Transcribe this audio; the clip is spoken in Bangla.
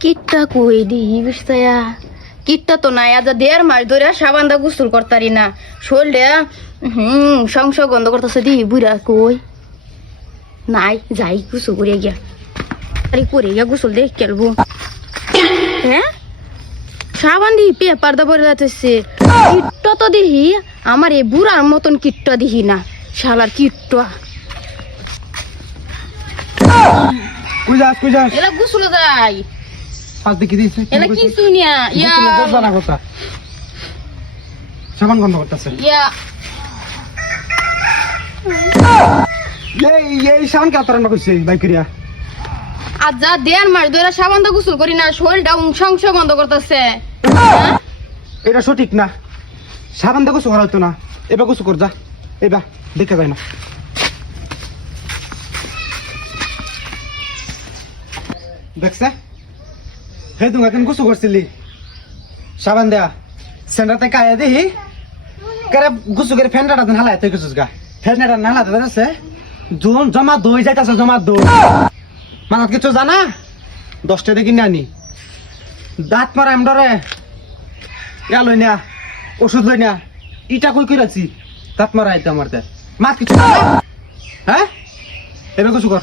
কিটটা কই দিহি বিস্তায়া কিটটা তো নাই আজ 1.5 মাস ধরে সাবান দা গোসল করতারি না শরীরটা সংসর্গ গন্ধ করতেছে দিহি বুড়া কই নাই যাই গোসল করে গিয়া আরে করে গিয়া গোসল দেখ খেলবো হ্যাঁ সাবান দিহি পেপার দা পরে যাচ্ছে কিটটা তো দিহি আমার এই বুড়ার মতন কিটটা দিহি না শালার কিটটা কই যাস এলা গোসল যাই পাঁচ দেখি দিস এলা কি শুনিয়া ইয়া জানা কথা সাবান গন্ধ করতেছে ইয়া এই সাবান কে আতরান কইছে বাইকরিয়া আজ যা 1.5 মাস ধরে সাবান দা গোসল করি না শরীরটা সংস গন্ধ করতেছে এটা সঠিক না সাবান দা গোসল করা হতো না এবার গোসল কর যা এবার দেখা যায় না দেখছে হে তুমি এখন গোসল করছিলি সাবান দেয়া সেন্টারতে কায়া দিহি কারে গোসল করে ফ্যানটা হালায় তুই গোসুস গা ফ্যানটা না হালাতে আছে জমা দই যাইতাছে জমা দই মাথাত কিছু জানা 10টা দেখি নানি দাঁত মারা আমডরে ইয়া লই না ওষুধ লই না ইটা কই কই রাখছি দাঁত মারা আইতে আমারতে মাছ কিছু হ্যাঁ এবার গোসল কর